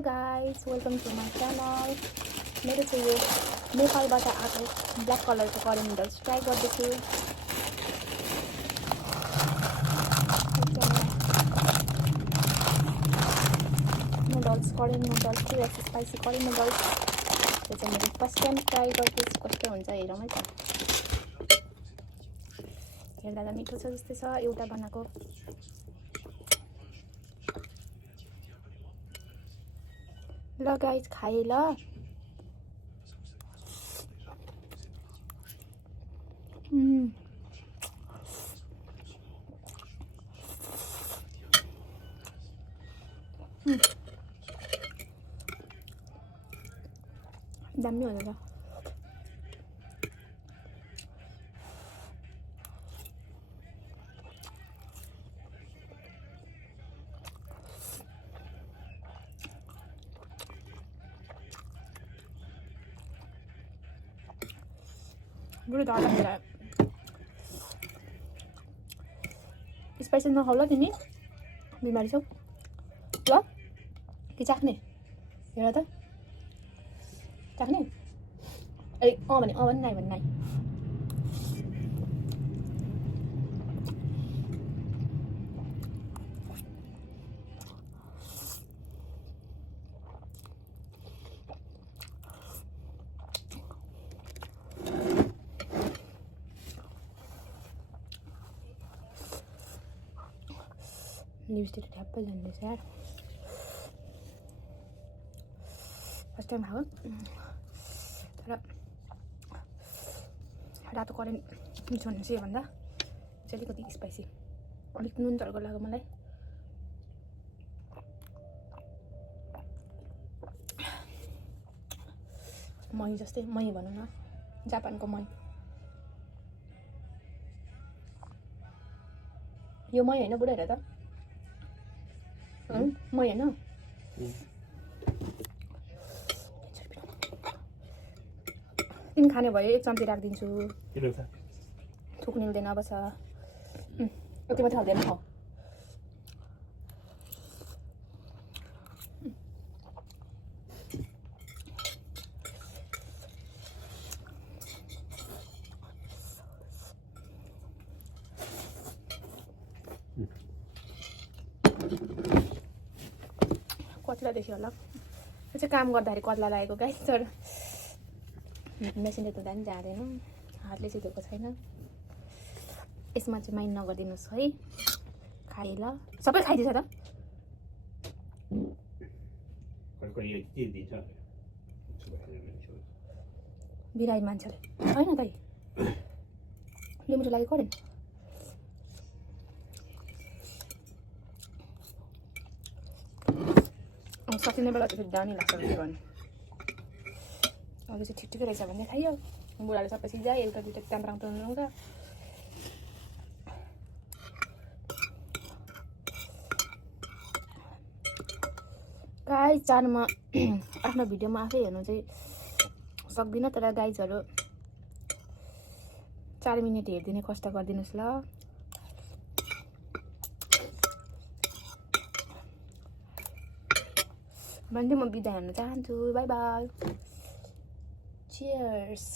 Hello guys, welcome to my channel. मेरो चाहिँ यो नेपालबाट आएको ब्ल्याक कलरको करेन्ट नुडल्स ट्राई गर्दैछु। Noodles, current noodles, 2x spicy current noodles. यो चाहिँ मैले फर्स्ट टाइम ट्राई गर्दैछु, कस्तो हुन्छ हेरौँ है त। हेर्दा त मिठो छ जस्तै छ, एउटा बनाएको। ल गाइस, खाए ल। दामी होला त। बुढो धर्दा खेला स्पाइसी नखाऊ ल तिमी, बिमारी छौ ल। कि चाख्ने हेर त, चाख्ने? ए भने भने नाइ भने नाइ। लिपस्टिक ठ्याप्पै जाँदैछ यार। फर्स्ट टाइम खाएको तर रातो करेन्ट मिठो हुने चाहिँ योभन्दा चाहिँ अलिकति स्पाइसी, अलिक नुन तर्को लाग्यो मलाई। मही जस्तै, मही भनौँ न, जापानको मही। यो मही होइन बुढा, हेर त। मही होइन, तिमी खाने भयो एक चम्ची राखिदिन्छु। थुक्नु हुँदैन अब छ, यति मात्रै हाल्दैन खाऊ। कत्ला देख्यो होला, यो चाहिँ काम गर्दाखेरि कत्ला लागेको गाइस, तर मेसिनले धुँदा पनि जाँदैन, हातले चाहिँ धोएको छैन। यसमा चाहिँ माइन्ड नगरिदिनुहोस् है। खाए ल, सबै खाइदिन्छ त। बिरामी मान्छेले होइन दाइ, यो मिठो लागि करेन। सकिने बेला चाहिँ दामी लाग्छ, के गर्नु। अरू चाहिँ ठिक ठिकै रहेछ भने खाइयो। बुढाले सबै सिझायो, एउटा दुइटा ट्याम्राङ बनाउँछ। गाइस चाहनुमा आफ्नो भिडियोमा आफै हेर्नु चाहिँ सक्दिनँ, तर गाइजहरू 4 मिनट हेरिदिने कष्ट गरिदिनुहोस् ल। भन्दै म बिदा हेर्न चाहन्छु। By by, cheers.